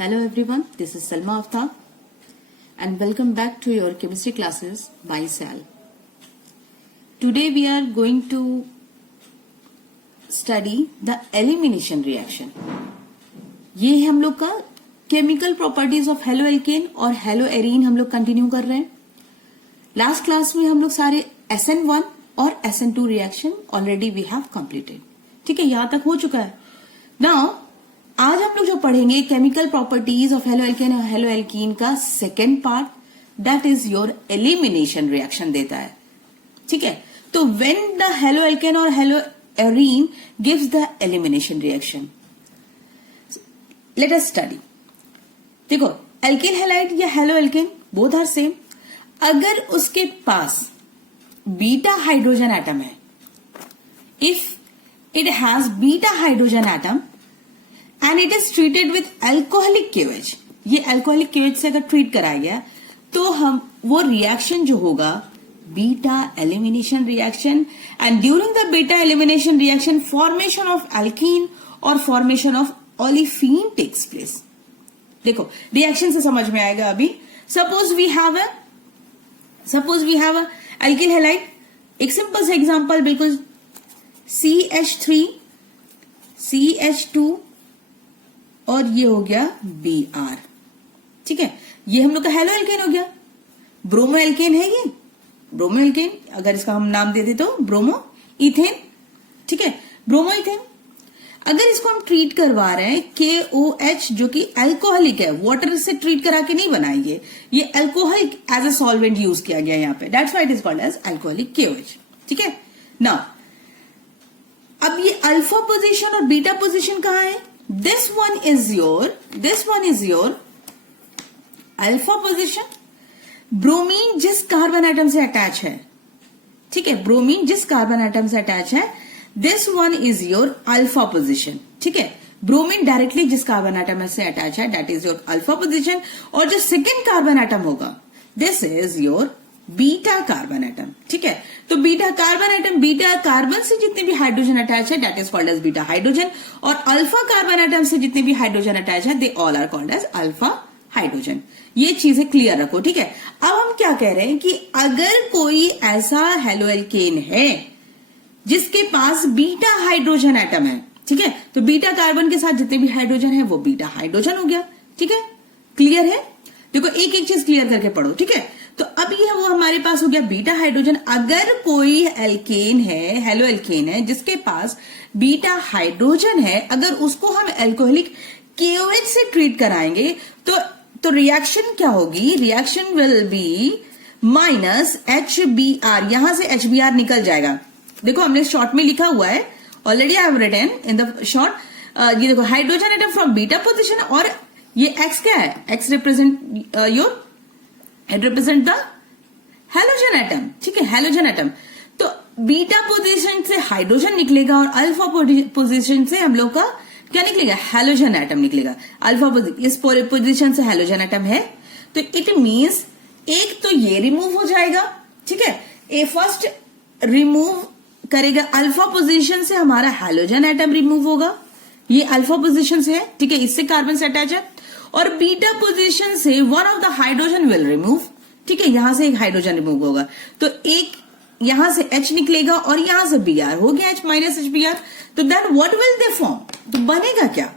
Hello everyone, this is Salma Aftab and welcome back to your chemistry classes by SAL. Today we are going to study the elimination reaction. ये है हम लोग का chemical properties of halo alkene और halo arene हम लोग continue कर रहे हैं. लास्ट क्लास में हम लोग सारे SN1 और SN2 reaction already we have completed. ठीक है, यहां तक हो चुका है. नाउ आज हम लोग जो पढ़ेंगे chemical properties of halo alkene और हेलो एल्कीन का second part, that is your elimination reaction देता है. ठीक है, तो व्हेन द हेलो एल्केन और halo arene gives the elimination reaction, let us study. देखो, एल्केन हैलाइड या halo alkane both are same. अगर उसके पास बीटा हाइड्रोजन एटम है, if it has beta hydrogen atom and it is treated with alcoholic केवेज, ये alcoholic केवेज से अगर ट्रीट कराया गया तो हम वो रिएक्शन जो होगा beta elimination reaction, and during the beta elimination reaction formation of alkene और formation of olefin takes place. देखो रिएक्शन से समझ में आएगा. अभी suppose we have a alkyl halide. एक सिंपल सा एग्जांपल, बिल्कुल CH3 CH2 और ये हो गया Br. ठीक है, ये हम लोग का हेलो एल्केन हो गया. ब्रोमो एल्केन है ये, ब्रोमो एल्केन. अगर इसका हम नाम दे दे तो ब्रोमो इथेन. ठीक है, ब्रोमो इथेन. अगर इसको हम ट्रीट करवा रहे हैं KOH जो कि अल्कोहलिक है, वाटर से ट्रीट करा के नहीं बनाइए, ये alcohol as a solvent use किया गया यहाँ पे, that's why it is called as alcoholic KOH. ठीक है, नाउ अब ये अल्फा पोजीशन और बीटा पोजीशन कहां है? This one is your alpha position. Bromine जिस कार्बन एटम से अटैच है, ठीक है, ब्रोमीन जिस कार्बन एटम से अटैच है, this one is your alpha position. ठीक है, ब्रोमीन डायरेक्टली जिस कार्बन एटम से अटैच है, that is your alpha position. और जो सेकेंड कार्बन एटम होगा, this is your beta carbon atom. ठीक है, तो beta carbon atom, beta carbon से जितने भी हाइड्रोजन अटैच है, that is called as beta hydrogen. और अल्फा कार्बन एटम से जितने भी हाइड्रोजन अटैच है, they all are called as alpha hydrogen. ये चीजें क्लियर रखो. ठीक है, अब हम क्या कह रहे हैं कि अगर कोई ऐसा हेलो एल्केन है जिसके पास बीटा हाइड्रोजन एटम है, ठीक है, तो बीटा कार्बन के साथ जितने भी हाइड्रोजन है वो बीटा हाइड्रोजन हो गया. ठीक है, क्लियर है? देखो एक एक चीज क्लियर करके पढ़ो. ठीक है, तो अब ये वो हमारे पास हो गया बीटा हाइड्रोजन. अगर कोई एल्केन है, हेलो एल्केन है, जिसके पास बीटा हाइड्रोजन है, अगर उसको हम अल्कोहलिक KOH से ट्रीट कराएंगे तो रिएक्शन क्या होगी? Reaction will be minus HBr. यहां से HBr निकल जाएगा. देखो हमने शॉर्ट में लिखा हुआ है, already I have written in the short. ये देखो hydrogen atom from beta position, और ये X क्या है? X represent your, it represent the halogen atom. ठीक है, हैलोजन एटम. तो बीटा पोजीशन से हाइड्रोजन निकलेगा और अल्फा पोजीशन से हम लोग का क्या निकलेगा? हैलोजन एटम निकलेगा. अल्फा इस पोजीशन से हैलोजन एटम है, तो इट मीन्स एक तो ये रिमूव हो जाएगा. ठीक है, ए फर्स्ट रिमूव करेगा, अल्फा पोजीशन से हमारा हैलोजन एटम रिमूव होगा. ये अल्फा पोजीशन से है, ठीक है, इससे कार्बन से अटैच है. और बीटा पोजीशन से one of the hydrogen will remove. ठीक है, यहां से एक हाइड्रोजन रिमूव होगा, तो एक यहां से H निकलेगा और यहां से Br हो गया, H माइनस HBr. तो then what will they form? तो बनेगा क्या?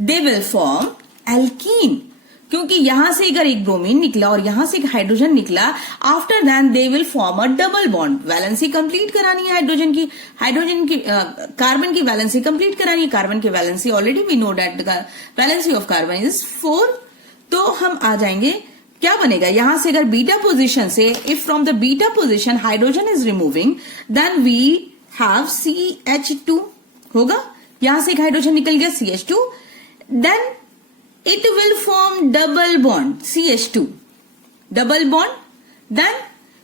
दे विल फॉर्म एल्कीन, क्योंकि यहां से अगर एक ब्रोमीन निकला और यहां से एक हाइड्रोजन निकला, after that they will form a double bond. Valency complete करानी है हाइड्रोजन की कार्बन की वैलेंसी कंप्लीट करानी है. कार्बन की valency already we know that the valency of carbon is 4. तो हम आ जाएंगे, क्या बनेगा? यहां से अगर बीटा पोजीशन से, if from the beta position hydrogen is removing, then we have CH2 होगा. यहां से एक हाइड्रोजन निकल गया CH2, then it will form double bond CH2, double bond. then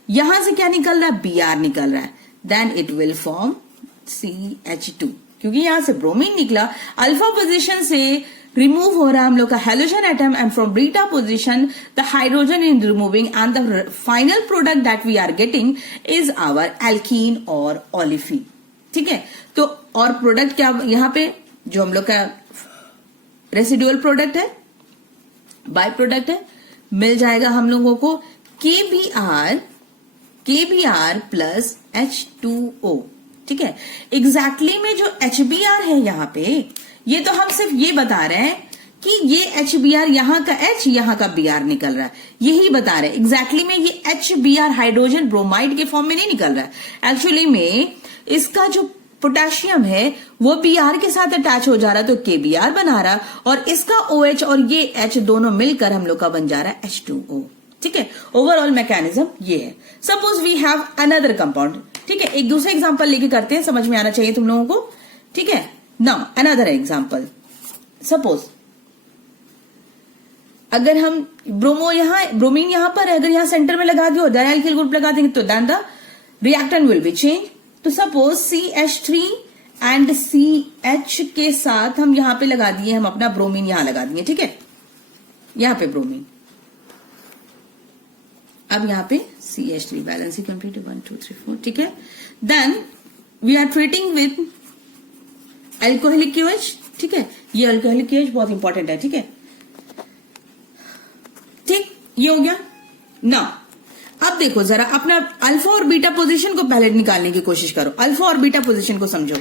यहां से क्या निकल रहा है? Br निकल रहा है. then it will form CH2, क्योंकि यहां से ब्रोमीन निकला, अल्फा पोजीशन से रिमूव हो रहा है हम लोग का halogen atom, and from beta position the hydrogen is removing, and the final product that we are getting is our alkene और ओलिफीन. ठीक है, तो और प्रोडक्ट क्या यहां पे जो हम लोग का रेसिडुअल प्रोडक्ट है, बाय प्रोडक्ट है, मिल जाएगा हम लोगों को KBr प्लस H2O। ठीक है, एग्जैक्टली में जो HBr है यहाँ पे, ये तो हम सिर्फ ये बता रहे हैं कि ये HBr यहाँ का H यहाँ का Br निकल रहा है, यही बता रहे हैं। एग्जैक्टली में ये HBr हाइड्रोजन ब्रोमाइड के फॉर्म में नहीं निकल रहा है। एक्चुअली में इसका जो पोटेशियम है वो Br के साथ अटैच हो जा रहा है, तो KBr बना रहा, और इसका OH और ये H दोनों मिलकर हम लोग का बन जा रहा है H2O। ठीक है, ओवरऑल मैकेनिज्म ये है। Suppose we have another compound. ठीक है, एक दूसरा एग्जांपल लेके करते हैं, समझ में आना चाहिए तुम लोगों को। ठीक है, नाउ अनदर एग्जांपल। सपोज अगर हम ब्रोमीन यहां पर है, अगर यहां सेंटर में लगा दियो, देन एल्किल ग्रुप लगा देंगे, तो then the reactant will be change. तो सपोज CH3 एंड CH के साथ हम यहां पे लगा दिए, हम अपना ब्रोमीन यहां लगा दिए। ठीक है, यहां पे ब्रोमीन, अब यहां पे CH3 बैलेंस ही कंप्लीट 1 2 3 4। ठीक है, then we are treating with alcoholic KOH। ठीक है, ये अल्कोहलिक KOH बहुत इंपॉर्टेंट है। ठीक है, ठीक, ये हो गया ना। अब देखो जरा अपना अल्फा और बीटा पोजीशन को पहले निकालने की कोशिश करो। अल्फा और बीटा पोजीशन को समझो।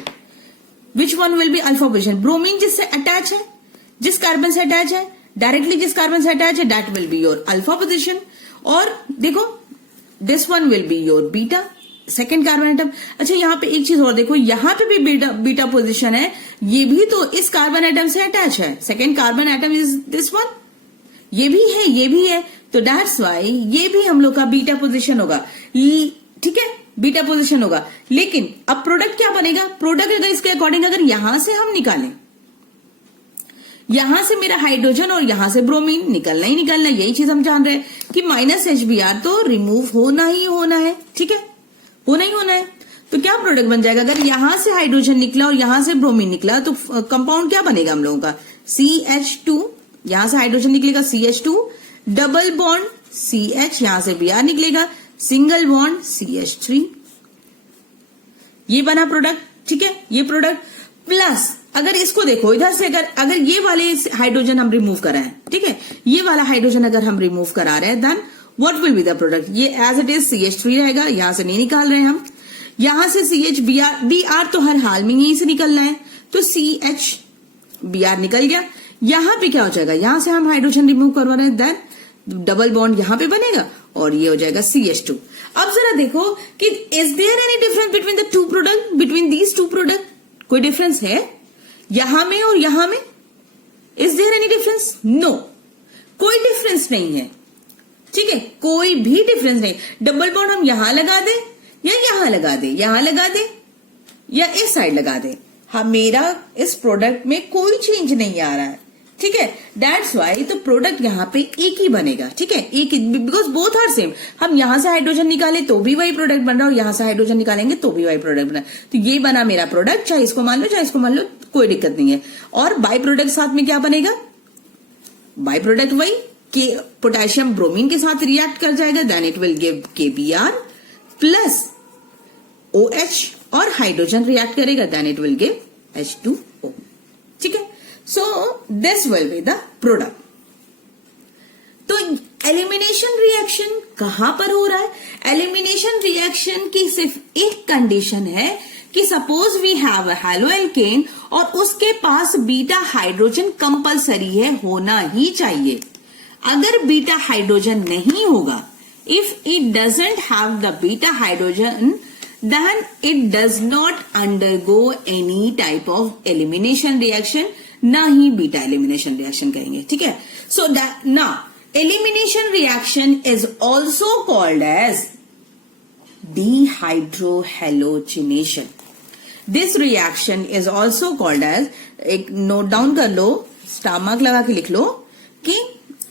विच one will be alpha position? Bromine जिससे अटैच है, जिस कार्बन से अटैच है, डायरेक्टली जिस कार्बन से अटैच है, that will be your alpha position. और देखो this one will be your beta, second carbon atom. अच्छा, यहां पे एक चीज और देखो, यहां पे भी बीटा पोजीशन है, ये भी तो इस कार्बन एटम से अटैच है। Second carbon atom is this one, ये भी है, ये भी है, तो दैट्स वाई ये भी हम लोग का बीटा पोजीशन होगा। ठीक है, बीटा पोजीशन होगा। लेकिन अब प्रोडक्ट क्या बनेगा? प्रोडक्ट अगर इसके अकॉर्डिंग अगर यहां से हम निकालें, यहां से मेरा हाइड्रोजन और यहां से ब्रोमीन निकलना ही निकलना, यही चीज हम जान रहे हैं कि माइनस HBr तो रिमूव होना ही होना है। ठीक है, होना ही होना है। तो क्या प्रोडक्ट बन जाएगा? अगर यहां से हाइड्रोजन निकला और यहां से ब्रोमीन निकला, तो कंपाउंड क्या बनेगा हम लोगों का? CH2, यहां से हाइड्रोजन निकलेगा CH2, डबल बॉन्ड CH, यहां से Br निकलेगा, सिंगल बॉन्ड CH3, ये बना प्रोडक्ट। ठीक है, ये प्रोडक्ट प्लस अगर इसको देखो इधर से, अगर ये वाले हाइड्रोजन हम रिमूव कराएं, ठीक है, ये वाला हाइड्रोजन अगर हम रिमूव करा रहे हैं, then what will be the product? ये एज इट इज CH3 रहेगा, यहां से नहीं निकाल रहे हैं हम। यहां से CH Br तो हर हाल में यहीं से निकलना है, तो CH Br निकल गया। यहां पे क्या हो जाएगा? यहां से हम हाइड्रोजन रिमूव करवा रहे हैं, देन डबल बॉन्ड यहां पे बनेगा और ये हो जाएगा CH2। अब जरा देखो कि is there any difference between the two product, between these two product? कोई डिफरेंस है यहां में और यहां में? Is there any difference? No, कोई डिफरेंस नहीं है। ठीक है, कोई भी डिफरेंस नहीं। डबल बॉन्ड हम यहां लगा दें या यहां लगा दें, यहां लगा दें या इस साइड लगा दें, हाँ, मेरा इस प्रोडक्ट में कोई चेंज नहीं आ रहा है। ठीक है, दैट्स वाई तो प्रोडक्ट यहां पे एक ही बनेगा। ठीक है, एक, बिकॉज बोथ आर सेम। हम यहां से हाइड्रोजन निकाले तो भी वही प्रोडक्ट बन रहा है और यहां से हाइड्रोजन निकालेंगे तो भी वही प्रोडक्ट बना। तो ये बना मेरा प्रोडक्ट, चाहे इसको मान लो चाहे इसको मान लो, कोई दिक्कत नहीं है। और बाय प्रोडक्ट साथ में क्या बनेगा? बाय प्रोडक्ट वही के पोटेशियम ब्रोमीन के साथ रिएक्ट कर जाएगा, then it will give KBr plus OH, और हाइड्रोजन रिएक्ट करेगा, then it will give H2O। ठीक है, so this will be the product. तो एलिमिनेशन रिएक्शन कहां पर हो रहा है? एलिमिनेशन रिएक्शन की सिर्फ एक कंडीशन है कि suppose we have a haloalkane और उसके पास बीटा हाइड्रोजन कंपलसरी है, होना ही चाहिए। अगर बीटा हाइड्रोजन नहीं होगा, if it doesn't have the beta hydrogen, then it does not undergo any type of elimination reaction, ना ही बीटा एलिमिनेशन रिएक्शन करेंगे। ठीक है, सो now elimination reaction is also called as dehydrohalogenation. This reaction is also called as, एक note down कर लो, star mark लगा के लिख लो कि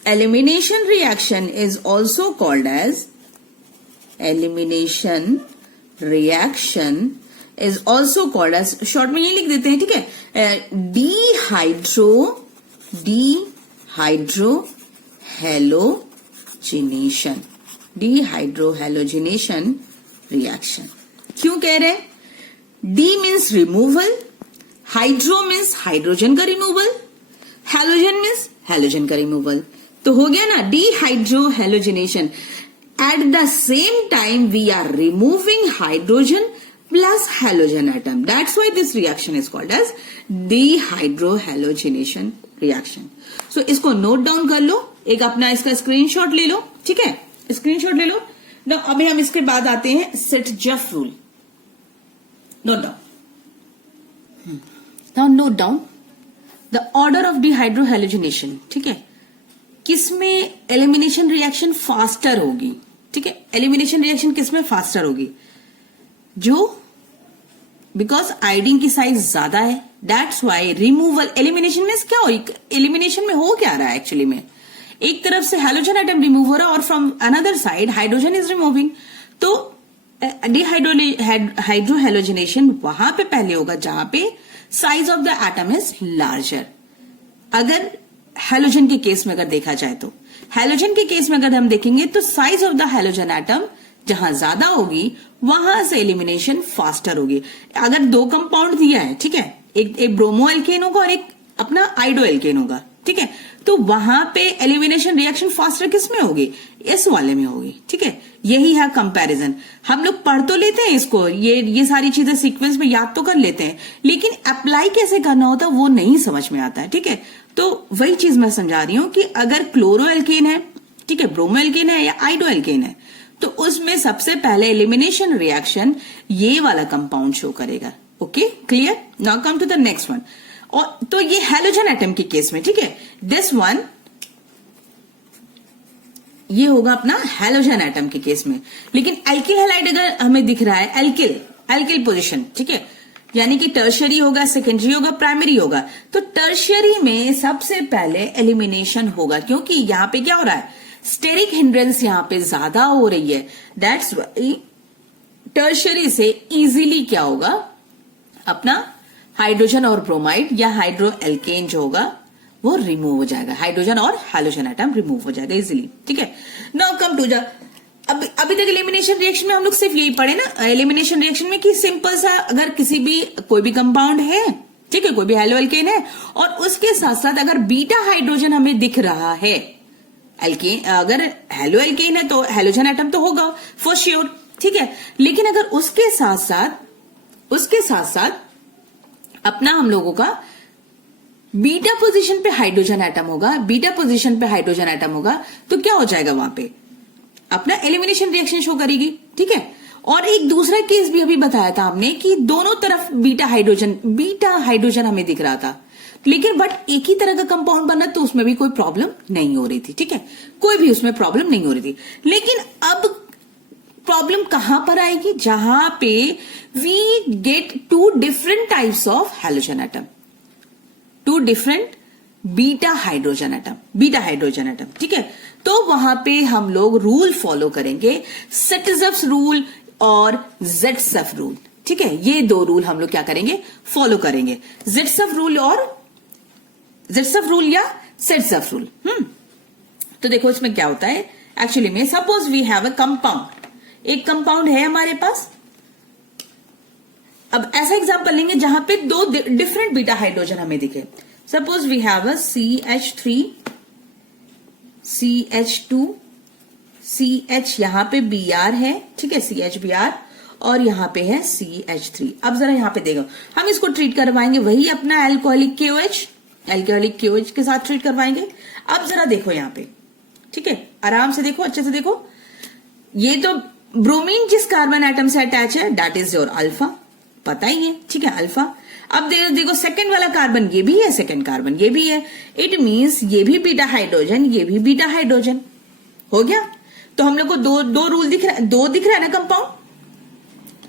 elimination reaction is also called as, elimination reaction is also called as, short में ये लिख देते हैं। ठीक है, dehydrohalogenation, dehydrohalogenation reaction। क्यों कह रहे हैं? D means removal, hydro means hydrogen का रिमूवल, हैलोजन मीन्स हैलोजन का रिमूवल। तो हो गया ना dehydrohalogenation. At the same time we are removing hydrogen plus halogen atom, that's why this reaction is called as dehydrohalogenation reaction. So इसको note down कर लो, एक अपना इसका स्क्रीनशॉट ले लो, ठीक है, स्क्रीनशॉट ले लो। ना अभी हम इसके बाद आते हैं Saytzeff rule. Note down, now note down the order of dehydrohalogenation, ठीक है। किसमें एलिमिनेशन रिएक्शन फास्टर होगी, ठीक है, एलिमिनेशन रिएक्शन किसमें फास्टर होगी, जो बिकॉज आयोडीन की साइज ज्यादा है, दैट्स वाई रिमूवल। एलिमिनेशन में क्या हो, एलिमिनेशन में हो क्या रहा है एक्चुअली में, एक तरफ से हैलोजन एटम रिमूव हो रहा है और from another side hydrogen is removing. तो डिहाइड्रोहैलोजिनेशन वहां पे पहले होगा जहां पे size of the atom is larger. अगर हैलोजन के केस में अगर देखा जाए तो हैलोजन के केस में अगर हम देखेंगे तो size of the halogen atom जहां ज्यादा होगी वहां से एलिमिनेशन फास्टर होगी। अगर दो कंपाउंड दिया है, ठीक है, एक ब्रोमो एल्केन होगा और एक अपना आइडो एल्केन होगा, ठीक है, तो वहां पे एलिमिनेशन रिएक्शन फास्टर किसमें होगी, इस वाले में होगी, ठीक है। यही है कंपैरिजन। हम लोग पढ़ तो लेते हैं इसको, ये सारी चीजें सीक्वेंस में याद तो कर लेते हैं, लेकिन अप्लाई कैसे करना होता है वो नहीं समझ में आता है, ठीक है। तो वही चीज मैं समझा रही हूं कि अगर क्लोरो एल्केन है, ठीक है, ब्रोमो एल्केन है या आइडो एल्केन है, तो उसमें सबसे पहले एलिमिनेशन रिएक्शन ये वाला कंपाउंड शो करेगा। Okay, clear. Now come to the next one. और तो ये हैलोजन एटम के केस में, ठीक है, दिस वन ये होगा अपना हैलोजन एटम के केस में। लेकिन एल्किल हैलाइड अगर हमें दिख रहा है, एल्किल पोजीशन, ठीक है, यानी कि टर्शियरी होगा, सेकेंडरी होगा, प्राइमरी होगा, तो टर्शियरी में सबसे पहले एलिमिनेशन होगा, क्योंकि यहां पे क्या हो रहा है, स्टेरिक हिंड्रेंस यहां पे ज्यादा हो रही है, दैट्स वाई टर्शियरी से इजीली क्या होगा, अपना हाइड्रोजन और ब्रोमाइड या हाइड्रो एल्केन जो होगा वो रिमूव हो जाएगा, हाइड्रोजन और हैलोजन एटम रिमूव हो जाएगा इजीली, ठीक है। नाउ कम टू द अभी तक एलिमिनेशन रिएक्शन में हम लोग सिर्फ यही पढ़े ना, एलिमिनेशन रिएक्शन में कि सिंपल सा अगर किसी भी कोई भी कंपाउंड है, ठीक है, कोई भी हैलो एल्केन है और उसके साथ साथ अगर बीटा हाइड्रोजन हमें दिख रहा है, एल्केन अगर हेलो एल्केन है तो हैलोजन एटम तो होगा फॉर श्योर, ठीक है। लेकिन अगर उसके साथ साथ अपना हम लोगों का बीटा पोजीशन पे हाइड्रोजन एटम होगा, तो क्या हो जाएगा, वहां पे अपना एलिमिनेशन रिएक्शन शो करेगी, ठीक है। और एक दूसरा केस भी अभी बताया था हमने कि दोनों तरफ बीटा हाइड्रोजन हमें दिख रहा था, लेकिन बट एक ही तरह का कंपाउंड बना तो उसमें भी कोई प्रॉब्लम नहीं हो रही थी, ठीक है, कोई भी उसमें प्रॉब्लम नहीं हो रही थी। लेकिन अब प्रॉब्लम कहां पर आएगी, जहां पे we get two different types of halogen atom, two different beta hydrogen atom, ठीक है। तो वहां पे हम लोग रूल फॉलो करेंगे, सेट-जफ रूल और जेड-सफ रूल, ठीक है। ये दो रूल हम लोग क्या करेंगे, फॉलो करेंगे, जेड-सफ रूल या सेट-जफ रूल। तो देखो इसमें क्या होता है एक्चुअली में, suppose we have a compound, एक कंपाउंड है हमारे पास। अब ऐसा एग्जांपल लेंगे जहां पे दो डिफरेंट बीटा हाइड्रोजन हमें दिखे। Suppose we have a CH3 CH2 CH, यहां पे Br है, ठीक है, CHBr, और यहां पे है CH3। अब जरा यहां पे देखो, हम इसको ट्रीट करवाएंगे वही अपना एल्कोहलिक KOH के साथ ट्रीट करवाएंगे। अब जरा देखो यहां पे, ठीक है, आराम से देखो, अच्छे से देखो, ये तो ब्रोमीन जिस कार्बन एटम से अटैच है दैट इज योर अल्फा, पता ही है, ठीक है, अल्फा। अब देखो सेकंड वाला कार्बन ये भी है, सेकंड कार्बन ये भी है, इट मींस ये भी बीटा हाइड्रोजन, ये भी बीटा हाइड्रोजन हो गया। तो हम लोग को दो रूल दिख रहा है, दो दिख रहा है ना कंपाउंड,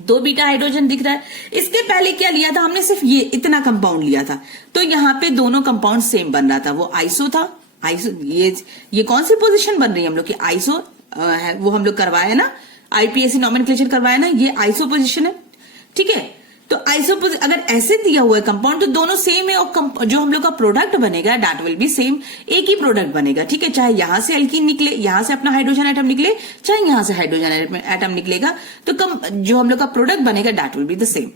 दो बीटा हाइड्रोजन दिख रहा है। इसके पहले क्या लिया था हमने, सिर्फ ये इतना कंपाउंड लिया था, तो यहां पे दोनों कंपाउंड सेम बन रहा था, वो आइसो था, आइसो ये कौन सी पोजीशन बन रही है हम लोग की, आइसो है, वो हम लोग करवाया ना, IPSC नॉमेनक्लेचर करवाया ना, ये आइसो पोजीशन है, ठीक है। तो आइसो अगर ऐसे दिया हुआ है कंपाउंड तो दोनों सेम है, और जो हम लोग का प्रोडक्ट बनेगा दैट विल बी सेम, एक ही प्रोडक्ट बनेगा, ठीक है। चाहे यहां से एल्कीन निकले, यहां से अपना हाइड्रोजन एटम निकले, चाहे यहां से हाइड्रोजन एटम निकलेगा, तो जो हम लोग का प्रोडक्ट बनेगा that will be the same.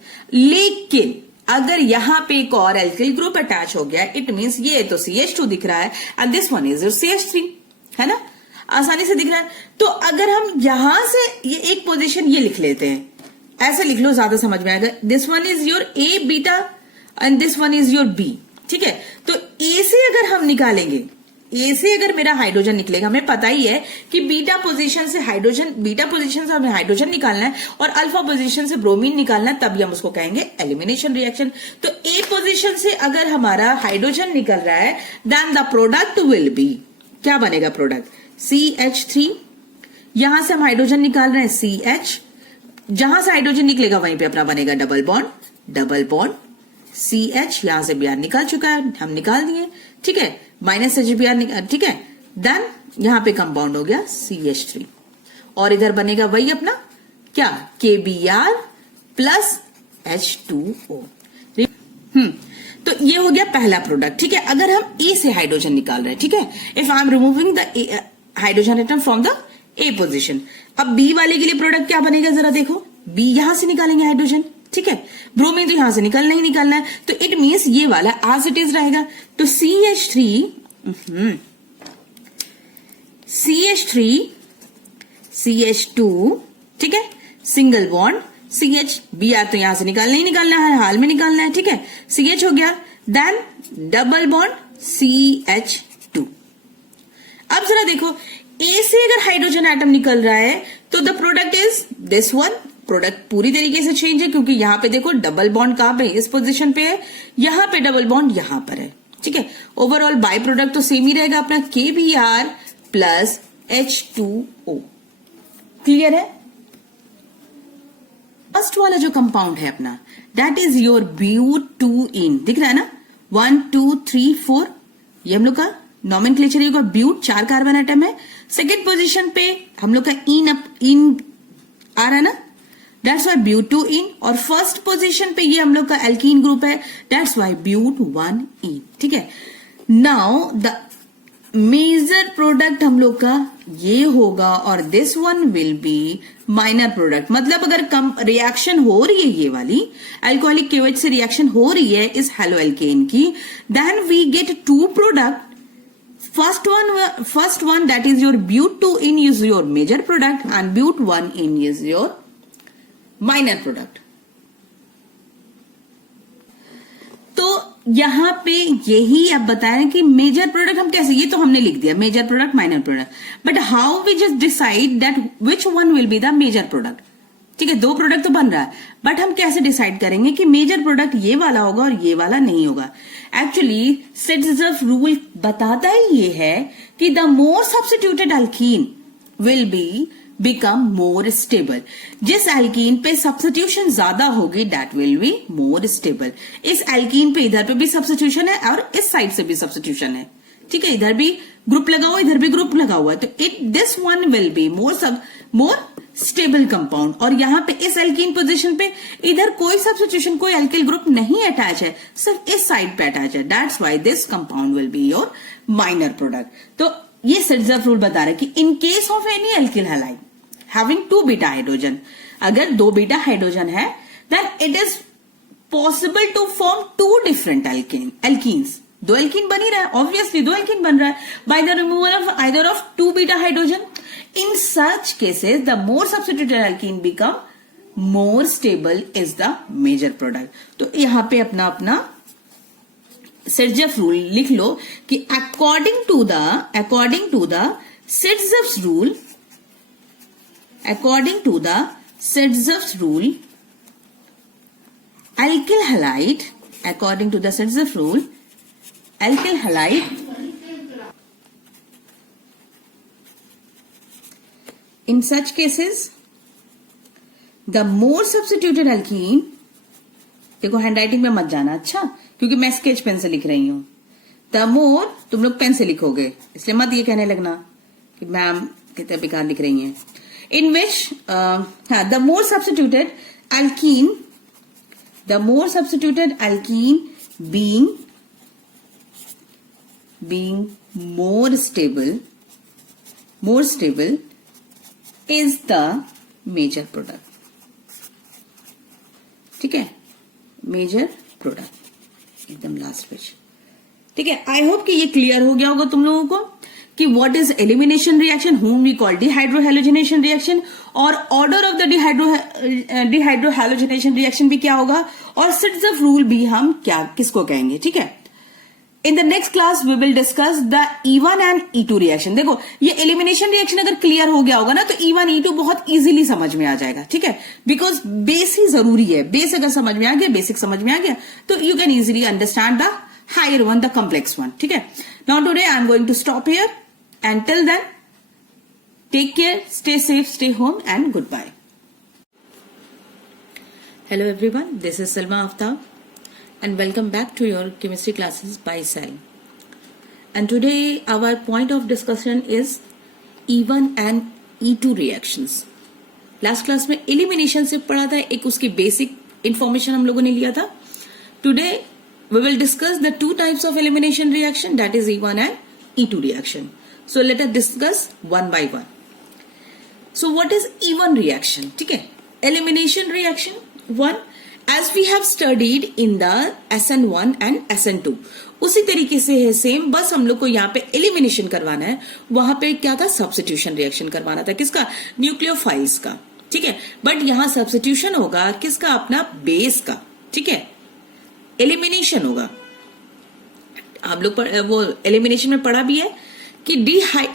अगर यहां पे एक और एल्किल ग्रुप अटैच हो गया, इट मीन्स ये तो CH2 दिख रहा है and this one is your CH3, है ना, आसानी से दिख रहा है। तो अगर हम यहां से ये एक पोजीशन ये लिख लेते हैं, ऐसे लिख लो, ज्यादा समझ में आएगा। This one is your A beta and this one is your B, ठीक है। तो A से अगर हम निकालेंगे, ए से अगर मेरा हाइड्रोजन निकलेगा, हमें पता ही है कि बीटा पोजीशन से हमें हाइड्रोजन निकालना है और अल्फा पोजीशन से ब्रोमीन निकालना है, तभी हम उसको कहेंगे एलिमिनेशन रिएक्शन। तो ए पोजीशन से अगर हमारा हाइड्रोजन निकल रहा है, then the product will be, क्या बनेगा प्रोडक्ट, CH3। यहां से हम हाइड्रोजन निकाल रहे हैं CH, जहां से हाइड्रोजन निकलेगा वहीं पे अपना बनेगा डबल बॉन्ड CH, यहां से Br निकाल चुका है, हम निकाल दिए, ठीक है, माइनस Br, ठीक है। देन यहां पे कंपाउंड हो गया CH3 और इधर बनेगा वही अपना क्या, KBr प्लस H2O। तो ये हो गया पहला प्रोडक्ट, ठीक है। अगर हम ए से हाइड्रोजन निकाल रहे हैं, ठीक है, if I am removing the hydrogen atom from the A position, अब बी वाले के लिए प्रोडक्ट क्या बनेगा जरा देखो, बी यहां से निकालेंगे हाइड्रोजन, ठीक है, ब्रोमीन तो यहां से निकलना ही निकालना है, तो इट मीन्स ये वाला एज इट इज रहेगा। तो CH3 CH2, ठीक है, सिंगल बॉन्ड CH, Br तो यहां से निकालना ही निकालना है, हाल में निकालना है, ठीक है, CH हो गया, देन डबल बॉन्ड CH2। अब जरा देखो, ए से अगर हाइड्रोजन एटम निकल रहा है तो the product is this one, product पूरी तरीके से चेंज है, क्योंकि यहां पे देखो डबल बॉन्ड कहां पे, इस पोजीशन पे है, यहां पे डबल बॉन्ड यहां पर है, ठीक है। ओवरऑल बाय प्रोडक्ट तो सेम ही रहेगा अपना, KBr प्लस H2O। क्लियर है। फर्स्ट वाला जो कंपाउंड है अपना, दैट इज योर ब्यूट-2-इन, दिख रहा है ना, 1 2 3 4, ये हम लोग का नॉमेनक्लेचर होगा, ब्यूट 4 कार्बन एटम है, सेकेंड पोजीशन पे हम लोग का इन आ रहा है ना, दैट्स वाई ब्यूट-2-इन, और फर्स्ट पोजीशन पे ये हम लोग का एल्कीन ग्रुप है, दैट्स वाई ब्यूट-1-इन, ठीक है। नाउ द मेजर प्रोडक्ट हम लोग का ये होगा और this one will B minor product. मतलब अगर कम रिएक्शन हो रही है, ये वाली अल्कोहलिक KOH से रिएक्शन हो रही है इस हेलो एल्केन की, then we get 2 product. First one that is your but2-in is your major product and but1-in is your minor product. तो यहां पे यही अब बता रहे हैं कि मेजर प्रोडक्ट हम कैसे, ये तो हमने लिख दिया major product minor product, but how we just decide that which one will be the major product. ठीक है, 2 प्रोडक्ट तो बन रहा है, बट हम कैसे डिसाइड करेंगे कि मेजर प्रोडक्ट ये वाला होगा और ये वाला नहीं होगा। एक्चुअली सिट्जफ रूल बताता ही ये है कि the more substituted alkyne will be become more stable. जिस एल्कीन पे सब्स्टिट्यूशन ज्यादा होगी that will be more stable. इस एल्कीन पे इधर पे भी सब्स्टिट्यूशन है और इस साइड से भी सब्स्टिट्यूशन है, ठीक है, इधर भी ग्रुप लगा हुआ इधर भी ग्रुप लगा हुआ है, तो this one will be more stable compound. और यहां पे इस एल्कीन पोजीशन पे इधर कोई सब्स्टिट्यूशन, कोई एल्किल ग्रुप नहीं अटैच है, सिर्फ इस साइड पे अटैच है, that's why this compound will be your minor product. तो ये सिट्जफ रूल बता रहा है कि in case of any alkyl halide having 2 beta hydrogen, अगर 2 बीटा हाइड्रोजन है then it is possible to form 2 different alkenes. 2 alkene बन ही रहा है, ऑब्वियसली 2 एल्कीन बन रहा है by the removal of either of 2 beta hydrogen. In such cases, the more substituted alkene become more stable is the major product. तो यहाँ पे अपना सिट्जफ रूल लिख लो कि according to the Saytzeff rule, alkyl halide, according to the Saytzeff rule, alkyl halide in such cases the more substituted alkene, देखो handwriting में मत जाना, अच्छा, क्योंकि मैं स्केच पेन से लिख रही हूं, द मोर तुम लोग पेन से लिखोगे, इसलिए मत ये कहने लगना कि मैम कितने बेकार लिख रही हैं। In which the more substituted alkene being more stable is the major product। ठीक है, मेजर प्रोडक्ट, एकदम लास्ट पेज। ठीक है, आई होप कि ये क्लियर हो गया होगा तुम लोगों को कि what is elimination reaction, whom we call dehydrohalogenation reaction, और order of the dehydrohalogenation reaction भी क्या होगा, और सिट्स ऑफ रूल भी हम क्या किसको कहेंगे। ठीक है, in the next class we will discuss the E1 and E2 reaction. देखो ये एलिमिनेशन रिएक्शन अगर क्लियर हो गया होगा ना तो E1 E2 बहुत इजीली समझ में आ जाएगा। ठीक है, बिकॉज बेस ही जरूरी है, बेस अगर समझ में आ गया, बेसिक समझ में आ गया तो you can easily understand the higher one, the complex one. ठीक है, now today I am going to stop here and till then take care, stay safe, stay home and goodbye. Hello everyone, this is Salma Aftab and welcome back to your chemistry classes by Sal. And today our point of discussion is E1 and E2 reactions. Last class में elimination से पढ़ा था, एक उसकी basic information हम लोगों ने लिया था. Today we will discuss the two types of elimination reaction, that is E1 and E2 reaction. So let us discuss one by one. So what is E1 reaction? ठीक है, elimination reaction 1 as we have studied in the SN1 and SN2. उसी तरीके से है same, बस हम लोग को यहाँ पे एलिमिनेशन करवाना है, वहां पे क्या था, सब्स्टिट्यूशन रिएक्शन करवाना था, किसका, न्यूक्लियोफाइल्स का। ठीक है, बट यहाँ सब्स्टिट्यूशन होगा किसका, अपना बेस का। ठीक है, एलिमिनेशन होगा, आप लोग वो एलिमिनेशन में पढ़ा भी है कि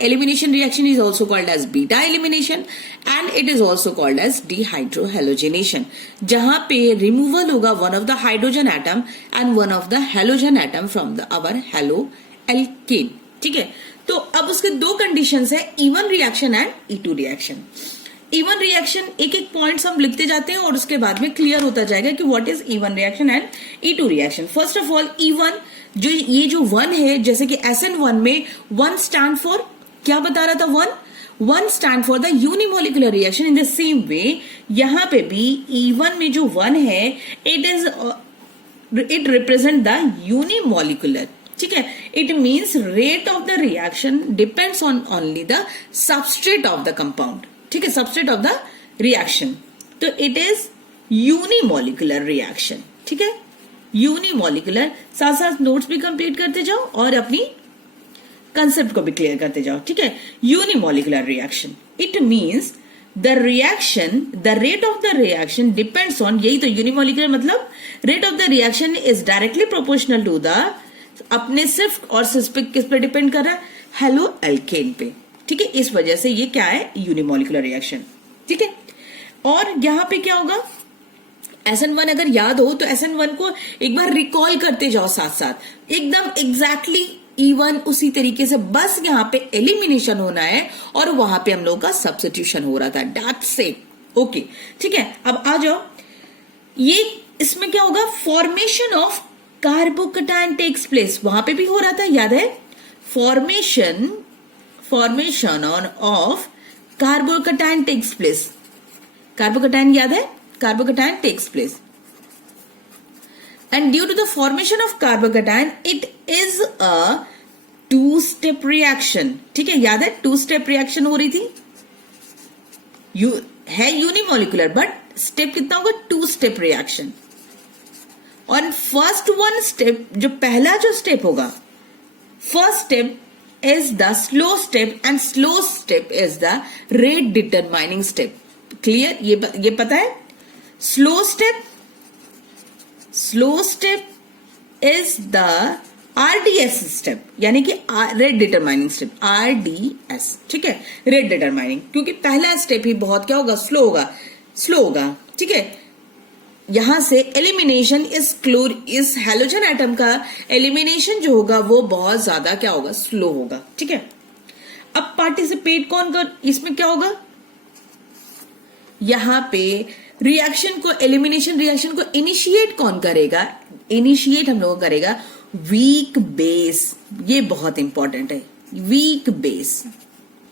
elimination reaction is also called as beta elimination and it is also called as dehydrohalogenation, जहां पे removal होगा one of the hydrogen atom and one of the halogen atom from the our haloalkane। ठीक है, तो अब उसके दो conditions है, E1 reaction and E2 reaction। E1 reaction एक एक पॉइंट्स हम लिखते जाते हैं और उसके बाद में क्लियर होता जाएगा कि what is E1 reaction and E2 reaction. First of all E1, जो ये जो 1 है, जैसे कि SN1 में 1 स्टैंड फॉर क्या बता रहा था, 1 stand for the unimolecular reaction. In the same way यहां पे भी E1 में जो 1 है इट रिप्रेजेंट द यूनिमोलिकुलर। ठीक है, it means rate of the reaction depends on only the substrate of the compound. ठीक है, सबस्ट्रेट ऑफ द रिएक्शन, तो इट इज यूनिमोलिकुलर रिएक्शन। ठीक है, यूनिमोलिकुलर, साथ साथ नोट्स भी कंप्लीट करते जाओ और अपनी कंसेप्ट को भी क्लियर करते जाओ। ठीक है, unimolecular reaction, it means the reaction, the rate of the reaction depends on, यही तो यूनिमोलिकुलर मतलब rate of the reaction is directly proportional to the, अपने सिर्फ और सिर्फ किस पे डिपेंड कर रहा है, हेलो एल्केन पे। ठीक है, इस वजह से ये क्या है, यूनिमोलिकुलर रिएक्शन। ठीक है, और यहां पे क्या होगा, SN1 अगर याद हो तो SN1 को एक बार रिकॉल करते जाओ साथ साथ, एकदम एग्जैक्टली E1 उसी तरीके से, बस यहाँ पे एलिमिनेशन होना है और वहां पे हम लोग का सब्स्टिट्यूशन हो रहा था, दैट्स से ओके। ठीक है, अब आ जाओ, ये इसमें क्या होगा, formation of carbocation takes place, वहां पे भी हो रहा था, याद है, formation of carbocation takes place, carbocation याद है, carbocation takes place and due to the formation of carbocation it is a two step reaction। ठीक है, याद है, 2 स्टेप रिएक्शन हो रही थी, है यूनिमोलिकुलर बट स्टेप कितना होगा, 2 स्टेप रिएक्शन। और फर्स्ट 1 स्टेप, जो पहला जो स्टेप होगा, first step is the slow step and slow step is the rate determining step। clear, ये पता है, slow step is the RDS step, यानी कि rate determining step, RDS। ठीक है, rate determining, क्योंकि पहला स्टेप ही बहुत क्या होगा, स्लो होगा। ठीक है, यहां से एलिमिनेशन इस हैलोजन एटम का एलिमिनेशन जो होगा वो बहुत ज्यादा क्या होगा, स्लो होगा। ठीक है, अब पार्टिसिपेट कौन कर, इसमें क्या होगा, यहां पे रिएक्शन को, एलिमिनेशन रिएक्शन को इनिशिएट कौन करेगा, इनिशिएट हम लोग करेगा वीक बेस, ये बहुत इंपॉर्टेंट है, वीक बेस।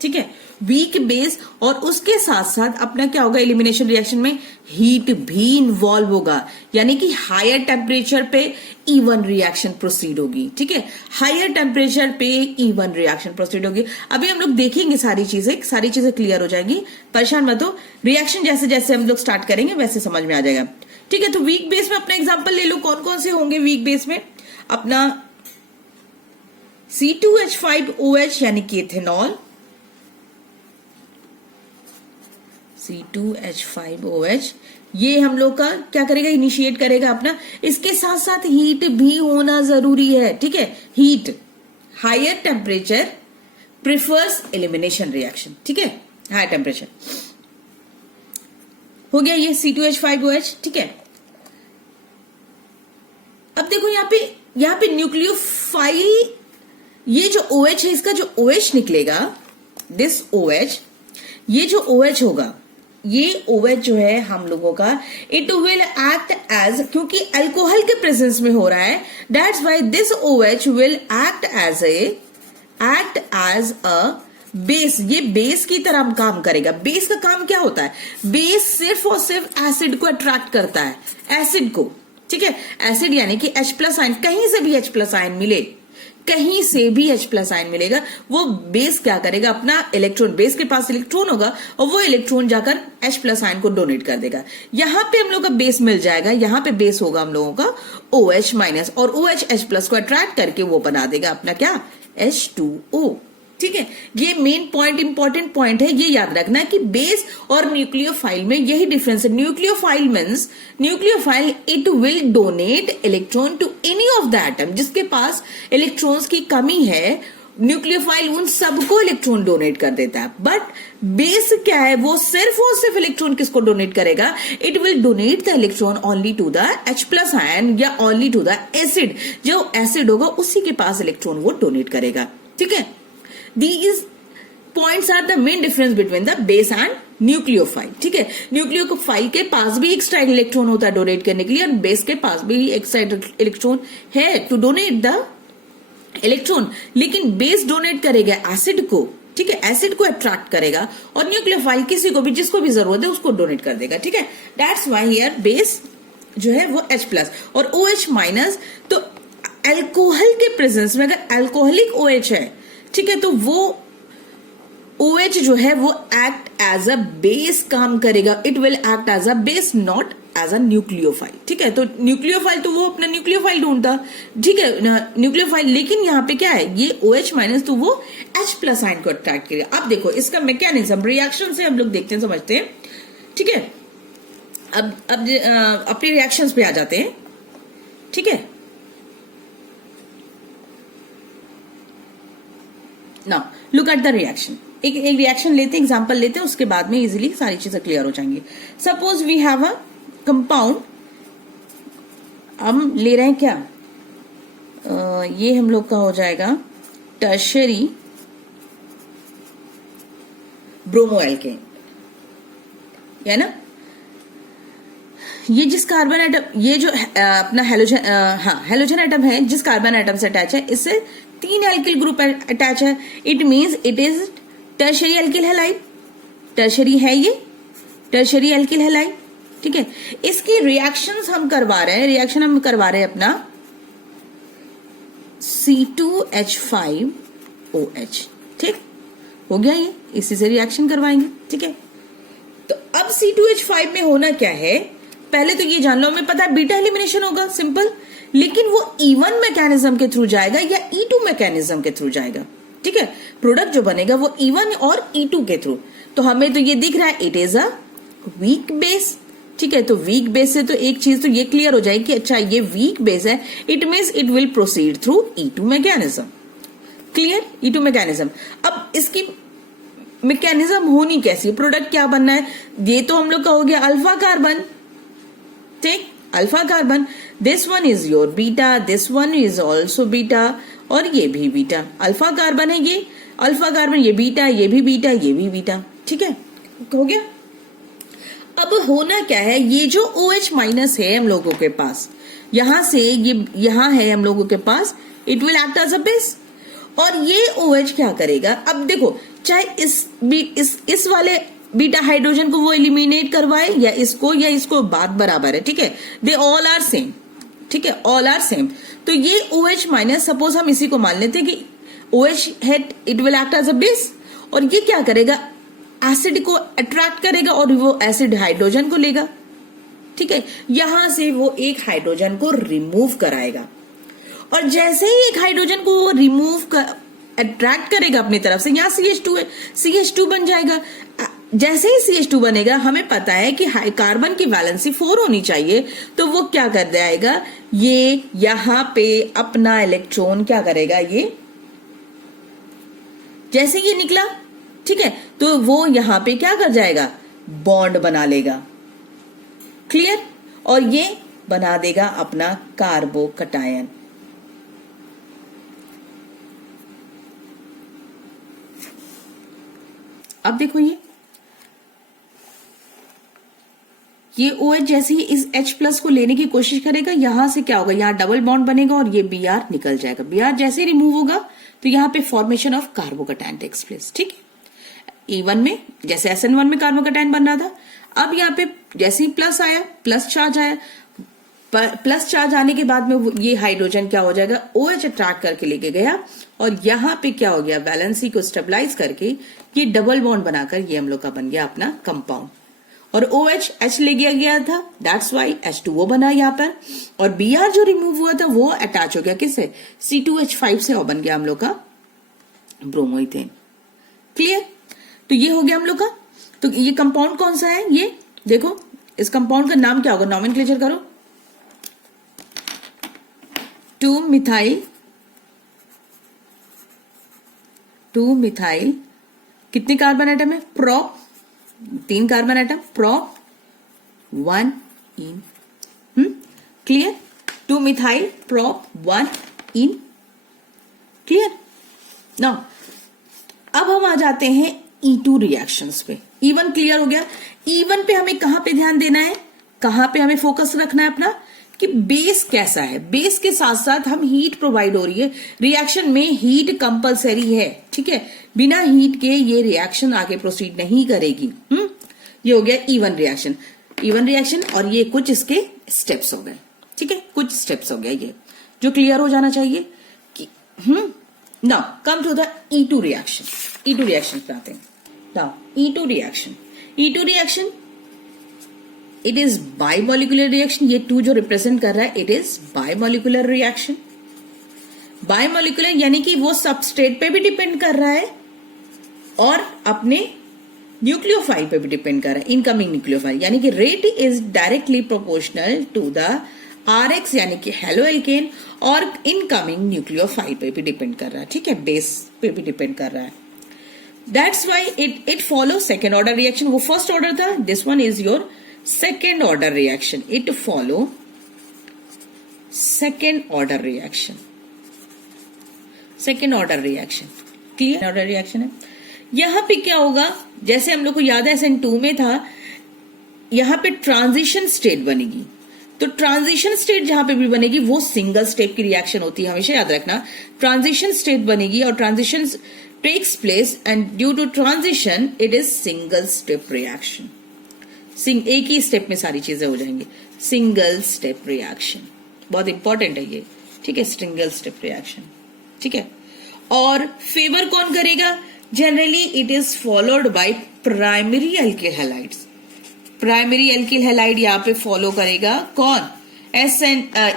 ठीक है, वीक बेस, और उसके साथ साथ अपना क्या होगा, एलिमिनेशन रिएक्शन में हीट भी इन्वॉल्व होगा, यानी कि हायर टेम्परेचर पे E1 रिएक्शन प्रोसीड होगी। ठीक है, हायर टेम्परेचर पे E1 रिएक्शन प्रोसीड होगी। अभी हम लोग देखेंगे सारी चीजें क्लियर हो जाएगी, परेशान मत हो, रिएक्शन जैसे जैसे हम लोग स्टार्ट करेंगे वैसे समझ में आ जाएगा। ठीक है, तो वीक बेस में अपना एग्जांपल ले लो, कौन कौन से होंगे वीक बेस में? अपना C2H5OH यानी कि इथेनॉल, C2H5OH ये हम लोग का क्या करेगा, इनिशिएट करेगा अपना। इसके साथ साथ हीट भी होना जरूरी है, ठीक है, heat, higher temperature prefers elimination reaction, ठीक है, हायर टेम्परेचर हो गया ये C2H5OH, ठीक है। अब देखो यहाँ पे न्यूक्लियोफाइल, ये जो OH है, इसका जो OH निकलेगा, दिस OH, ये जो OH होगा, ये OH जो है हम लोगों का, इट विल एक्ट एज, क्योंकि अल्कोहल के प्रेजेंस में हो रहा है, that's why this OH will act as a base. ये बेस की तरह काम करेगा। बेस का काम क्या होता है? बेस सिर्फ और सिर्फ एसिड को अट्रैक्ट करता है, एसिड को, ठीक है। एसिड यानी कि H+ आयन, कहीं से भी H+ आयन मिले, कहीं से भी H+ आयन मिलेगा, वो बेस क्या करेगा, अपना इलेक्ट्रॉन, बेस के पास इलेक्ट्रॉन होगा और वो इलेक्ट्रॉन जाकर H+ आयन को डोनेट कर देगा। यहां पे हम लोग का बेस मिल जाएगा, यहां पे बेस होगा हम लोगों का OH- और OH H+ को अट्रैक्ट करके वो बना देगा अपना क्या, H2O, ठीक है। ये मेन पॉइंट, इंपॉर्टेंट पॉइंट है, ये याद रखना कि बेस और न्यूक्लियोफाइल में यही डिफरेंस है। Nucleophile means, nucleophile it will donate electron to any of the atom, जिसके पास इलेक्ट्रॉन्स की कमी है, न्यूक्लियोफाइल उन सबको इलेक्ट्रॉन डोनेट कर देता है। बट बेस क्या है, वो सिर्फ और सिर्फ इलेक्ट्रॉन किसको डोनेट करेगा, it will donate the electron only to the H+ ion या ओनली टू द एसिड, जो एसिड होगा उसी के पास इलेक्ट्रॉन वो डोनेट करेगा, ठीक है। These points are the main difference between the base and nucleophile, ठीक है। न्यूक्लियोफाइल के पास भी एक्स्ट्रा इलेक्ट्रॉन होता है डोनेट करने के लिए, और बेस के पास भी एक्स्ट्रा इलेक्ट्रॉन है टू डोनेट द इलेक्ट्रॉन, लेकिन बेस डोनेट करेगा एसिड को, ठीक है, एसिड को अट्रैक्ट करेगा, और न्यूक्लियोफाइल किसी को भी, जिसको भी जरूरत है उसको डोनेट कर देगा, ठीक है। दैट्स व्हाई हियर बेस जो है वो H+ और OH-। तो अल्कोहल के प्रेजेंस में अगर अल्कोहलिक OH है, ठीक है, तो वो OH जो है वो एक्ट एज अ बेस काम करेगा, it will act as a base, not as a nucleophile, ठीक है। तो न्यूक्लियोफाइल तो वो अपना न्यूक्लियोफाइल ढूंढता, ठीक है, न्यूक्लियोफाइल, लेकिन यहाँ पे क्या है, ये OH- तो वो H+ आयन को अट्रैक्ट करेगा। अब देखो इसका मैकेनिज्म, रिएक्शन से हम लोग देखते हैं, समझते हैं, ठीक है। अब अपने रिएक्शंस पे आ जाते हैं, ठीक है। Now look at the reaction. एक रिएक्शन लेते हैं, एग्जांपल लेते हैं, उसके बाद में इजीली सारी चीजें क्लियर हो जाएंगी। Suppose we have a compound, हम ले रहे हैं क्या, ये हम लोग का हो जाएगा टर्शरी ब्रोमोएल्केन, है ना। ये जिस कार्बन एटम, ये जो अपना हेलोजन, हेलोजन एटम है, जिस कार्बन एटम से अटैच है, इससे 3 एल्किल ग्रुप अटैच है, it means it is tertiary alkyl halide. Tertiary है ये, टर्शरी एल्किल हैलाइड, ठीक है। इसकी रिएक्शंस हम करवा रहे हैं, रिएक्शन हम करवा रहे हैं अपना C2H5OH, ठीक हो गया, ये इसी से रिएक्शन करवाएंगे, ठीक है। तो अब C2H5 में होना क्या है, पहले तो ये जान लो, हमें पता है बीटा एलिमिनेशन होगा, सिंपल, लेकिन वो E1 मैकेनिज्म के थ्रू जाएगा या E2 मैकेनिज्म के थ्रू जाएगा, ठीक है। प्रोडक्ट जो बनेगा वो E1 और E2 के थ्रू। तो हमें तो ये दिख रहा है, it is a weak base, ठीक है। तो वीक बेस से तो एक चीज तो ये क्लियर हो जाएगी कि अच्छा ये वीक बेस है, it means it will proceed through E2 mechanism, clear, E2 mechanism. अब इसकी मैकेनिज्म होनी कैसी, प्रोडक्ट क्या बनना है, ये तो हम लोग का हो गया अल्फा कार्बन, ठीक, alpha carbon, this one is your beta, this one is also beta, और ये भी बीटा, अल्फा कार्बन है ये, अल्फा कार्बन, ये बीटा, ये भी बीटा, ये भी बीटा, ठीक है, हो गया। अब होना क्या है, ये जो OH- है हम लोगों के पास, यहां से ये यहां है हम लोगों के पास, it will act as a base, और ये OH क्या करेगा, अब देखो, चाहे इस वाले बीटा हाइड्रोजन को वो एलिमिनेट करवाए या इसको बात बराबर है, ठीक है, दे ऑल आर सेम, ठीक है, ऑल आर सेम। तो ये OH- सपोज हम इसी को मान लेते हैं कि OH है, it will act as a base, और ये क्या करेगा, एसिड को अट्रैक्ट करेगा और वो एसिड हाइड्रोजन को लेगा, ठीक है, यहां से वो एक हाइड्रोजन को रिमूव कराएगा और जैसे ही एक हाइड्रोजन को वो रिमूव अट्रैक्ट करेगा अपनी तरफ से, यहां CH2 है, CH2 बन जाएगा। जैसे ही CH2 बनेगा, हमें पता है कि कार्बन की वैलेंसी 4 होनी चाहिए, तो वो क्या कर जाएगा, ये यहां पे अपना इलेक्ट्रॉन क्या करेगा, ये जैसे ये निकला, ठीक है, तो वो यहां पे क्या कर जाएगा, बॉन्ड बना लेगा। क्लियर? और ये बना देगा अपना कार्बोकटायन। अब देखो ये OH जैसे ही इस H+ को लेने की कोशिश करेगा, यहां से क्या होगा, यहां डबल बॉन्ड बनेगा और ये Br निकल जाएगा। Br जैसे ही रिमूव होगा तो यहां पे formation of carbocation takes place. ठीक है, E1 में जैसे SN1 में कार्बोकटायन बन रहा था, अब यहाँ पे जैसे ही प्लस आया, प्लस चार्ज आया, प्लस चार्ज आने के बाद में ये हाइड्रोजन क्या हो जाएगा, OH अट्रैक्ट करके लेके गया और यहां पे क्या हो गया, वैलेंसी को स्टेबलाइज करके ये डबल बॉन्ड बनाकर ये हम लोग का बन गया अपना कंपाउंड। और OH H ले गया था, दैट्स वाई H2O बना यहाँ पर, और Br जो रिमूव हुआ था वो अटैच हो गया किससे, C2H5 से, और बन गया हम लोग का ब्रोमोइथेन। क्लियर? तो ये हो गया हम लोग का। तो ये कंपाउंड कौन सा है, ये देखो, इस कंपाउंड का नाम क्या होगा, नॉमेनक्लेचर करो, 2-मिथाइल कितने कार्बन एटम है, प्रोप 3 कार्बन एटम, प्रोप 1 इन। क्लियर? 2-मिथाइल प्रोप 1 इन। क्लियर? नाउ अब हम आ जाते हैं E2 रिएक्शंस पे। E1 क्लियर हो गया। E1 पे हमें कहां पे ध्यान देना है, कहां पे हमें फोकस रखना है अपना, कि बेस कैसा है। बेस के साथ साथ हम हीट प्रोवाइड हो रही है, रिएक्शन में हीट कंपलसरी है। ठीक है, बिना हीट के ये रिएक्शन आगे प्रोसीड नहीं करेगी। ये हो गया E1 रिएक्शन। E1 रिएक्शन और ये कुछ इसके स्टेप्स हो गए। ठीक है, कुछ स्टेप्स हो गए ये जो क्लियर हो जाना चाहिए कि now come to the E2 reaction. E2 reaction पे आते हैं। Now E2 reaction, E2 reaction it is bimolecular reaction. ये 2 जो रिप्रेजेंट कर रहा है, it is bimolecular reaction. Bimolecular यानी कि वो सबस्ट्रेट पे भी डिपेंड कर रहा है और अपने न्यूक्लियोफाइल पे भी डिपेंड कर रहा है, इनकमिंग न्यूक्लियोफाइल, यानी कि rate is directly proportional to the RX यानी कि हेलो एल्केन, और इनकमिंग न्यूक्लियोफाइल पे भी डिपेंड कर रहा है। ठीक है, बेस पे भी डिपेंड कर रहा है। That's why it follow second order reaction. वो फर्स्ट ऑर्डर था, this one is your second order reaction. It follow second order reaction. Second order reaction. Clear? Order reaction है। यहां पे क्या होगा, जैसे हम लोग को याद है SN2 में था, यहां पे ट्रांजिशन स्टेट बनेगी। तो ट्रांजिशन स्टेट जहां पे भी बनेगी वो सिंगल स्टेप की रिएक्शन होती है, हमेशा याद रखना। ट्रांजिशन स्टेट बनेगी और transition takes place and due to transition it is single step reaction. एक ही स्टेप में सारी चीजें हो जाएंगी। सिंगल स्टेप रिएक्शन बहुत इंपॉर्टेंट है ये। ठीक है, सिंगल स्टेप रिएक्शन। ठीक है, और फेवर कौन करेगा, generally it is followed by primary alkyl halides. Primary alkyl halide यहाँ पे फॉलो करेगा कौन,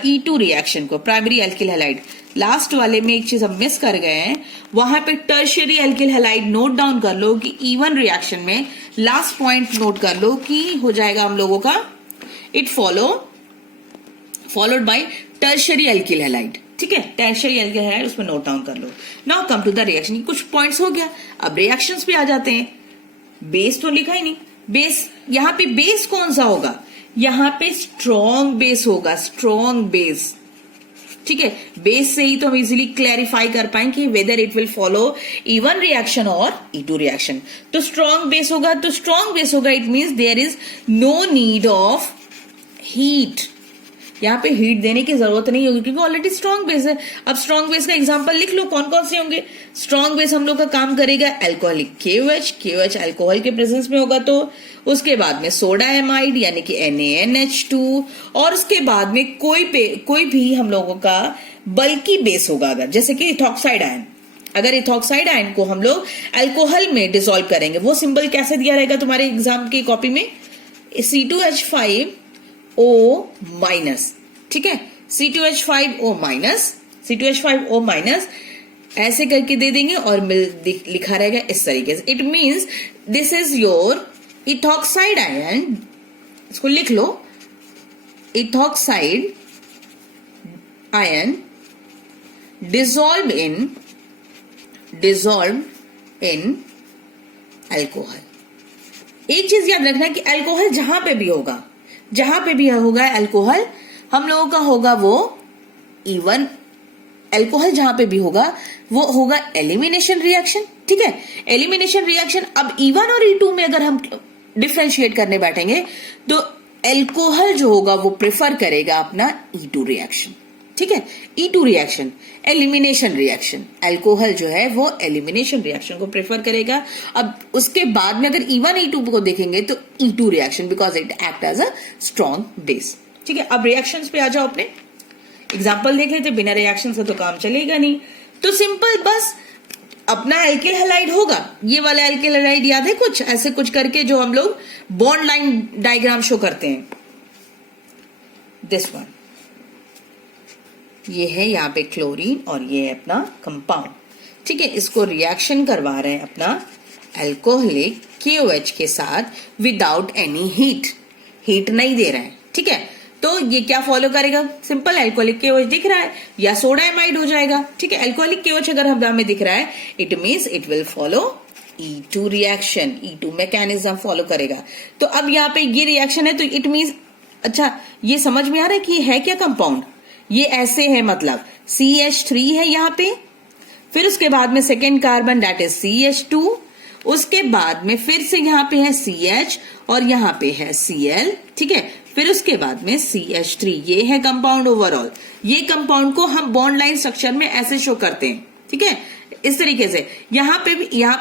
E2 रिएक्शन को, प्राइमरी एल्किल हैलाइड। लास्ट वाले में एक चीज हम मिस कर गए हैं, वहां पे tertiary alkyl halide note down कर लो कि E1 रिएक्शन में लास्ट पॉइंट नोट कर लो कि हो जाएगा हम लोगों का it followed by tertiary alkyl halide. ठीक है, टर्शियरी एल्किल हैलाइड उसमें नोट डाउन कर लो। Now come to the reaction. कुछ पॉइंट्स हो गया, अब रिएक्शंस पे आ जाते हैं। बेस तो लिखा ही नहीं, बेस यहां पे बेस कौन सा होगा, यहां पे स्ट्रॉन्ग बेस होगा, स्ट्रॉन्ग बेस। ठीक है, बेस से ही तो हम इजीली क्लैरिफाई कर पाएंगे whether it will follow E1 reaction और E2 रिएक्शन। तो स्ट्रॉन्ग बेस होगा, तो स्ट्रॉन्ग बेस होगा it means there is no need of heat. यहां पे हीट देने की जरूरत नहीं होगी क्योंकि ऑलरेडी स्ट्रॉन्ग बेस है। अब स्ट्रॉन्ग बेस का एग्जांपल लिख लो, कौन कौन से होंगे। स्ट्रॉन्ग बेस हम लोग का काम करेगा एल्कोहलिक KOH अल्कोहल के प्रेजेंस में होगा, तो उसके बाद में सोडा एमाइड यानी कि NaNH2, और उसके बाद में कोई भी हम लोगों का बल्कि बेस होगा, अगर जैसे कि इथॉक्साइड आयन। अगर इथॉक्साइड आयन को हम लोग अल्कोहल में डिसॉल्व करेंगे, वो सिंबल कैसे दिया रहेगा तुम्हारे एग्जाम की कॉपी में, C2H5 O माइनस, ठीक है, C2H5O माइनस, C2H5O माइनस ऐसे करके दे देंगे और लिखा रहेगा इस तरीके से. It means this is your ethoxide ion. इसको लिख लो, ethoxide ion dissolve in alcohol. एक चीज याद रखना कि अल्कोहल जहां पे भी होगा अल्कोहल हम लोगों का होगा वो इवन अल्कोहल जहां पे भी होगा वो होगा एलिमिनेशन रिएक्शन. ठीक है, एलिमिनेशन रिएक्शन. अब E1 और E2 में अगर हम डिफ्रेंशिएट करने बैठेंगे तो अल्कोहल जो होगा वो प्रेफर करेगा अपना E2 रिएक्शन. ठीक है, E2 reaction, elimination reaction. Alcohol जो है वो एलिमिनेशन रिएक्शन को प्रेफर करेगा. अब उसके बाद में अगर E1 E2 को देखेंगे तो E2 reaction, because it act as a strong base. ठीक है, अब रिएक्शंस पे आ जाओ. अपने एग्जाम्पल देख लेते. बिना रिएक्शन से तो काम चलेगा नहीं. तो सिंपल बस अपना एल्किल हैलाइड होगा. ये वाला एल्किल हैलाइड याद है, कुछ ऐसे कुछ करके जो हम लोग बॉन्ड लाइन डायग्राम शो करते हैं. दिस वन, ये है यहाँ पे क्लोरीन और ये है अपना कंपाउंड. ठीक है, इसको रिएक्शन करवा रहे हैं अपना अल्कोहलिक KOH के साथ विदाउट एनी हीट नहीं दे रहे हैं. ठीक है, तो ये क्या फॉलो करेगा? सिंपल, अल्कोहलिक KOH दिख रहा है या सोडा एमाइड हो जाएगा. ठीक है, अल्कोहलिक KOH अगर हमें दिख रहा है it means it will follow E2 reaction, E2 mechanism follow करेगा. तो अब यहाँ पे ये रिएक्शन है तो इट मीन्स, अच्छा ये समझ में आ रहा है कि ये है क्या कंपाउंड? ये ऐसे है, मतलब CH3 है यहाँ पे, फिर उसके बाद में second carbon that is CH2, उसके बाद में फिर से यहाँ पे है CH और यहाँ पे है Cl. ठीक है, फिर उसके बाद में CH3. ये है कंपाउंड ओवरऑल. ये कंपाउंड को हम बॉन्ड लाइन स्ट्रक्चर में ऐसे शो करते हैं. ठीक है, इस तरीके से. यहाँ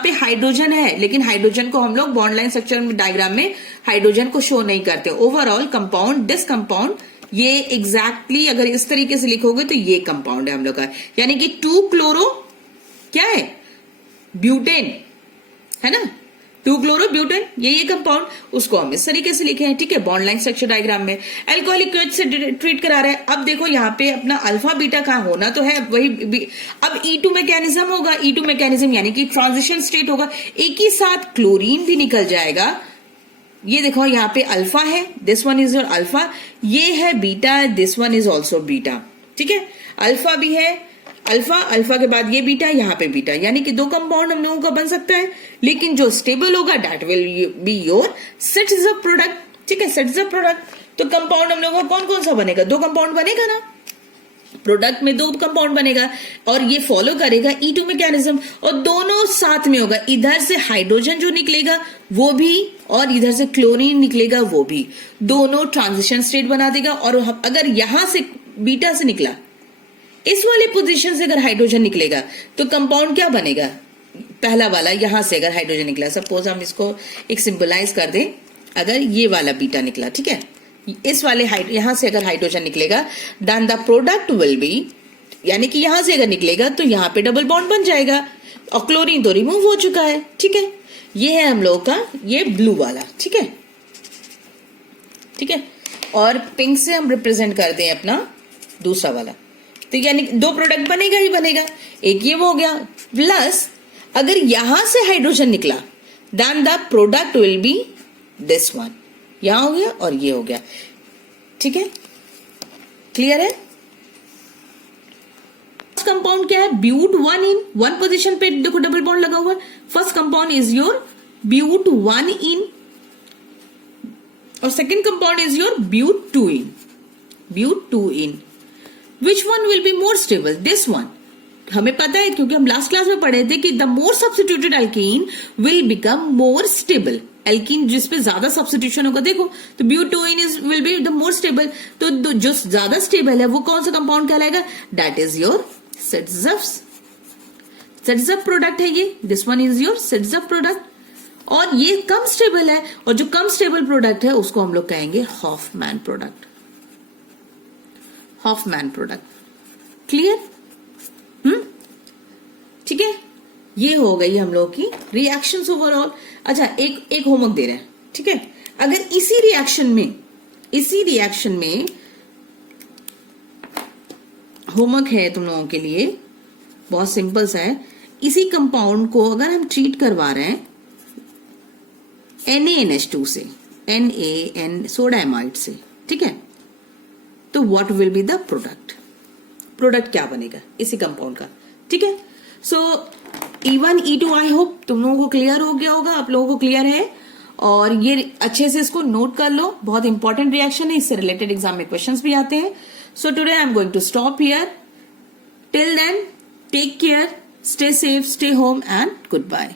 पे हाइड्रोजन है, लेकिन हाइड्रोजन को हम लोग बॉन्ड लाइन स्ट्रक्चर में डायग्राम में हाइड्रोजन को शो नहीं करते. ओवरऑल कंपाउंड, दिस कंपाउंड, ये एग्जैक्टली अगर इस तरीके से लिखोगे तो ये कंपाउंड है हम लोग का. यानी कि 2 क्लोरो क्या है? ब्यूटेन है ना, 2 क्लोरो ब्यूटेन, ये कंपाउंड. उसको हम इस तरीके से लिखे हैं. ठीक है, बॉन्ड लाइन स्ट्रक्चर डायग्राम में अल्कोहलिक KOH से ट्रीट करा रहे हैं. अब देखो यहाँ पे अपना अल्फा बीटा का होना तो है वही. अब E2 मैकेनिज्म होगा. E2 मैकेनिज्म यानी कि ट्रांजिशन स्टेट होगा. एक ही साथ क्लोरीन भी निकल जाएगा. ये देखो यहाँ पे अल्फा है, this one is your alpha. ये है beta, this one is also beta. ठीक है, अल्फा भी है, अल्फा के बाद ये बीटा, यहाँ पे बीटा. यानी कि 2 कंपाउंड हम लोगों का बन सकता है. लेकिन जो स्टेबल होगा that will be your sets of product. ठीक है, सेट्स ऑफ प्रोडक्ट. तो कंपाउंड हम लोगों का कौन कौन सा बनेगा? 2 कंपाउंड बनेगा ना. प्रोडक्ट में 2 कंपाउंड बनेगा और ये फॉलो करेगा E2 मैकेनिज्म. और दोनों साथ में होगा. इधर से हाइड्रोजन जो निकलेगा वो भी और इधर से क्लोरीन निकलेगा वो भी. दोनों ट्रांजिशन स्टेट बना देगा. और अगर यहां से बीटा से निकला, इस वाले पोजीशन से अगर हाइड्रोजन निकलेगा तो कंपाउंड क्या बनेगा? पहला वाला यहां से अगर हाइड्रोजन निकला, सपोज हम इसको एक सिंबलाइज कर दें. अगर ये वाला बीटा निकला, ठीक है, इस वाले यहां से अगर हाइड्रोजन निकलेगा, then the product will be, यानी कि यहां से अगर निकलेगा तो यहां पे डबल बॉन्ड बन जाएगा और क्लोरीन तो रिमूव हो चुका है. ठीक है, ये है हम लोगों का ये ब्लू वाला. ठीक है, ठीक है, और पिंक से हम रिप्रेजेंट कर दें अपना दूसरा वाला. तो यानी 2 प्रोडक्ट बनेगा ही बनेगा. एक ये वो हो गया, प्लस अगर यहां से हाइड्रोजन निकला then the product will be this one. यहां हो गया और ये हो गया. ठीक है, क्लियर है. फर्स्ट कंपाउंड क्या है? ब्यूट 1 इन 1 पोजीशन पे देखो डबल बॉन्ड लगा हुआ है. First compound is your but 1 ene और second compound is your but 2 ene. But 2 ene. Which one will be more stable? This one. हमें पता है क्योंकि हम लास्ट क्लास में पढ़े थे कि the more substituted alkene will become more stable. Alkene जिसपे ज्यादा सब्स्टिट्यूशन होगा, देखो तो butene will be the more stable. तो जो ज्यादा स्टेबल है वो कौन सा कंपाउंड कहलाएगा? That is your Saytzeff product है ये. This one is your Saytzeff product. और ये कम स्टेबल है और जो कम स्टेबल प्रोडक्ट है उसको हम लोग कहेंगे Hofmann product. Hofmann product. Clear? ठीक है, ये हो गई हम लोग की रिएक्शंस ओवरऑल. अच्छा, एक होमवर्क दे रहे हैं. ठीक है, अगर इसी रिएक्शन में इसी रिएक्शन में होमवर्क है तुम लोगों के लिए, बहुत सिंपल सा है। इसी कंपाउंड को अगर हम ट्रीट करवा रहे हैं NaNH2 से, NaN सोडा एमाइड से, ठीक है, तो what will be the product? Product क्या बनेगा इसी कंपाउंड का? ठीक है, सो E1 E2 आई होप तुम लोगों को क्लियर हो गया होगा, आप लोगों को क्लियर है। और ये अच्छे से इसको नोट कर लो, बहुत इंपॉर्टेंट रिएक्शन है, इससे रिलेटेड एग्जाम में क्वेश्चंस भी आते हैं। So today I am going to stop here. Till then take care, stay safe, stay home and good bye.